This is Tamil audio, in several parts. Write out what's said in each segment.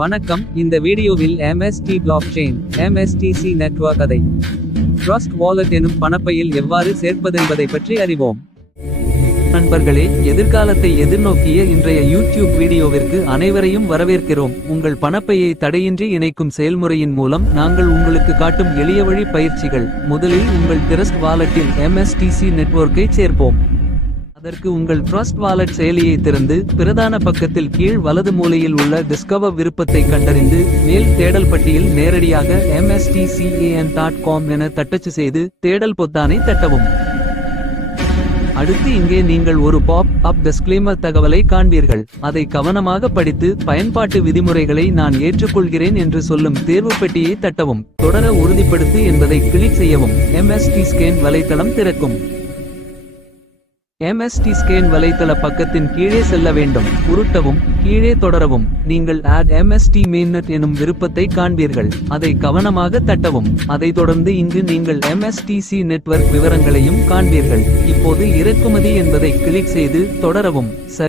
வணக்கம். இந்த வீடியோவில் MST செயின் எம்எஸ்டிசி நெட்வொர்க் அதை ட்ரஸ்ட் வாலெட் எனும் பணப்பையில் எவ்வாறு சேர்ப்பதென்பதை பற்றி அறிவோம். நண்பர்களே எதிர்காலத்தை எதிர்நோக்கிய இன்றைய யூடியூப் வீடியோவிற்கு அனைவரையும் வரவேற்கிறோம். உங்கள் பணப்பையை தடையின்றி இணைக்கும் செயல்முறையின் மூலம் நாங்கள் உங்களுக்கு காட்டும் எளிய வழி பயிற்சிகள். முதலில் உங்கள் ட்ரஸ்ட் வாலெட்டில் எம்எஸ்டிசி நெட்வொர்க்கை சேர்ப்போம். அதற்கு உங்கள் ட்ரஸ்ட் வாலெட் செயலியை திறந்து பிரதான பக்கத்தில் கீழ் வலது மூலையில் உள்ள டிஸ்கவர் விருப்பத்தை கண்டறிந்து மேல் தேடல் பட்டியில் நேரடியாக எம்எஸ்டிசிஏஎன் டாட் காம் என தட்டச்சு செய்து தேடல் பொத்தானை தட்டவும். அடுத்து இங்கே நீங்கள் ஒரு பாப் அப் டிஸ்க்ளைமர் தகவலை காண்பீர்கள். அதை கவனமாக படித்து பயன்பாட்டு விதிமுறைகளை நான் ஏற்றுக்கொள்கிறேன் என்று சொல்லும் தேர்வு பெட்டியை தட்டவும். தொடர உறுதிப்படுத்து என்பதை கிளிக் செய்யவும். எம்எஸ்டி ஸ்கேன் வலைத்தளம் திறக்கும். எம்எஸ்டி ஸ்கேன் வலைத்தள பக்கத்தின் கீழே செல்ல வேண்டும். உருட்டவும் கீழே தொடரவும். நீங்கள் ஆட் எம்எஸ்டி மெயின்நெட் எனும் விருப்பத்தை காண்பீர்கள். அதை கவனமாக தட்டவும். அதைத் தொடர்ந்து இங்கு நீங்கள் எம்எஸ்டிசி நெட்வொர்க் விவரங்களையும் காண்பீர்கள். இப்போது இறக்குமதி என்பதை கிளிக் செய்து தொடரவும். சரி.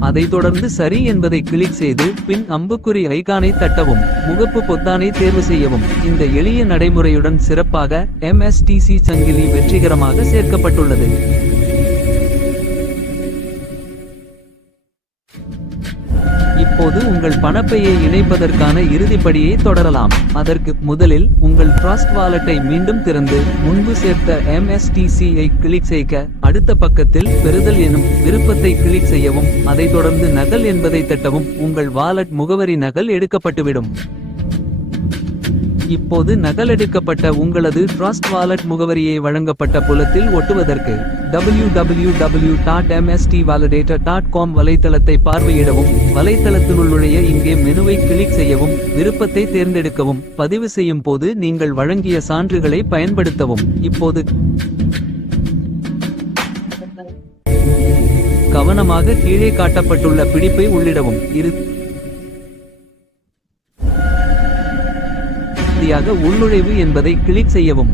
அதைத் தொடர்ந்து சரி என்பதை கிளிக் செய்து பின் அம்புக்குறி ஐகானை தட்டவும் முகப்பு பொத்தானை தேர்வு செய்யவும். இந்த எளிய நடைமுறையுடன் சிறப்பாக எம்எஸ்டிசி சங்கிலி வெற்றிகரமாக சேர்க்கப்பட்டுள்ளது. இப்போது உங்கள் பணப்பையை இணைப்பதற்கான இறுதிப்படியை தொடரலாம். அதற்கு முதலில் உங்கள் ட்ரஸ்ட் வாலெட்டை மீண்டும் திறந்து முன்பு சேர்த்த எம்எஸ்டிசியை கிளிக் செய்க. அடுத்த பக்கத்தில் பெறுதல் எனும் விருப்பத்தை கிளிக் செய்யவும் அதைத் தொடர்ந்து நகல் என்பதை தட்டவும் உங்கள் வாலெட் முகவரி நகல் எடுக்கப்பட்டுவிடும். இப்போது நகலெடுக்கப்பட்ட உங்களது ட்ரஸ்ட் வாலெட் முகவரியை வழங்கப்பட்ட புலத்தில் ஒட்டுவதற்கு W W W dot MST validator dot com வலைத்தளத்தை பார்வையிடவும் வலைத்தளத்தினுள்ளுடைய இங்கே மெனுவை கிளிக் செய்யவும் விருப்பத்தை தேர்ந்தெடுக்கவும் பதிவு செய்யும் போது நீங்கள் வழங்கிய சான்றுகளை பயன்படுத்தவும். இப்போது கவனமாக கீழே காட்டப்பட்டுள்ள பிடிப்பை உள்ளிடவும். இரு இறுதியாக உள்நுழைவு என்பதை கிளிக் செய்யவும்.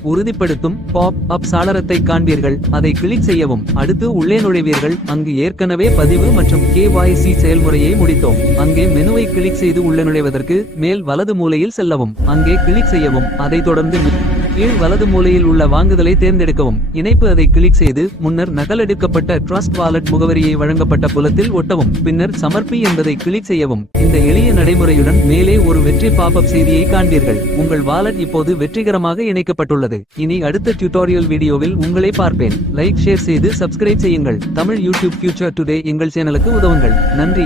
உறுதிப்படுத்தும் பாப் அப் சாளரத்தை காண்பீர்கள். அதை கிளிக் செய்யவும். அடுத்து உள்ளே நுழைவீர்கள். அங்கு ஏற்கனவே பதிவு மற்றும் KYC செயல்முறையை முடித்தோம். அங்கே மெனுவை கிளிக் செய்து உள்ளே நுழைவதற்கு மேல் வலது மூலையில் செல்லவும். அங்கே கிளிக் செய்யவும். அதைத் தொடர்ந்து கீழ் வலது மூலையில் உள்ள வாங்குதலை தேர்ந்தெடுக்கவும். இணைப்பு அதை கிளிக் செய்து முன்னர் நகலெடுக்கப்பட்ட ட்ரஸ்ட் வாலெட் முகவரியை வழங்கப்பட்ட புலத்தில் ஒட்டவும். பின்னர் சமர்ப்பி என்பதை கிளிக் செய்யவும். இந்த எளிய நடைமுறையுடன் மேலே ஒரு வெற்றி பாப்அப் செய்தியை காண்பீர்கள். உங்கள் வாலெட் இப்போது வெற்றிகரமாக இணைக்கப்பட்டுள்ளது. இனி அடுத்த டியூட்டோரியல் வீடியோவில் உங்களை பார்ப்பேன். லைக் ஷேர் செய்து சப்ஸ்கிரைப் செய்யுங்கள். தமிழ் யூடியூப் ஃபியூச்சர் டுடே எங்கள் சேனலுக்கு உதவுங்கள். நன்றி.